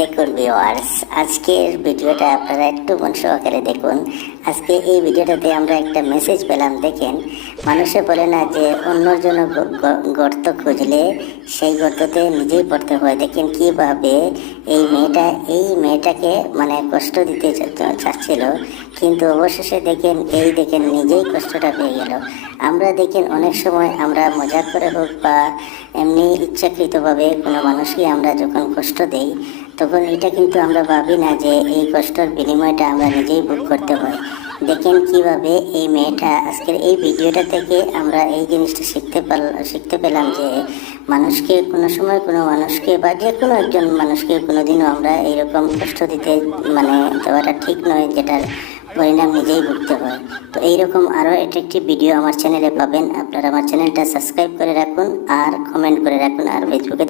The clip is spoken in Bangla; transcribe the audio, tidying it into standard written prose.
দেখুন ভিউয়ার্স, আজকের ভিডিওটা আপনারা একটু মন সহকারে দেখুন। আজকে এই ভিডিওটাতে আমরা একটা মেসেজ পেলাম। দেখেন, মানুষে বলে না যে অন্যর জন্য গর্ত খুঁজলে সেই গর্ততে নিজেই পড়তে হয়। দেখেন কিভাবে এই মেয়েটাকে মানে কষ্ট দিতে চাচ্ছিল, কিন্তু অবশেষে দেখেন নিজেই কষ্টটা পেয়ে গেল। আমরা দেখেন অনেক সময় আমরা মজাক করে হোক বা এমনি ইচ্ছাকৃতভাবে কোনো মানুষকে আমরা যখন কষ্ট দেই, তখন এটা কিন্তু আমরা ভাবি না যে এই কষ্টের বিনিময়টা আমরা নিজেই ভোগ করতে হয়। দেখেন কিভাবে এই মেয়েটা, আজকের এই ভিডিওটা থেকে আমরা এই জিনিসটা শিখতে পেলাম যে মানুষকে কোনো সময় কোনো মানুষকে বা যে কোনো একজন মানুষকে কোনোদিনও আমরা এইরকম কষ্ট দিতে দেওয়াটা ঠিক নয়, যেটার পরিণাম নিজেই ভুগতে হয়। তো এইরকম আরও একটি ভিডিও আমার চ্যানেলে পাবেন। আপনারা আমার চ্যানেলটা সাবস্ক্রাইব করে রাখুন আর কমেন্ট করে রাখুন। আর ফেসবুকে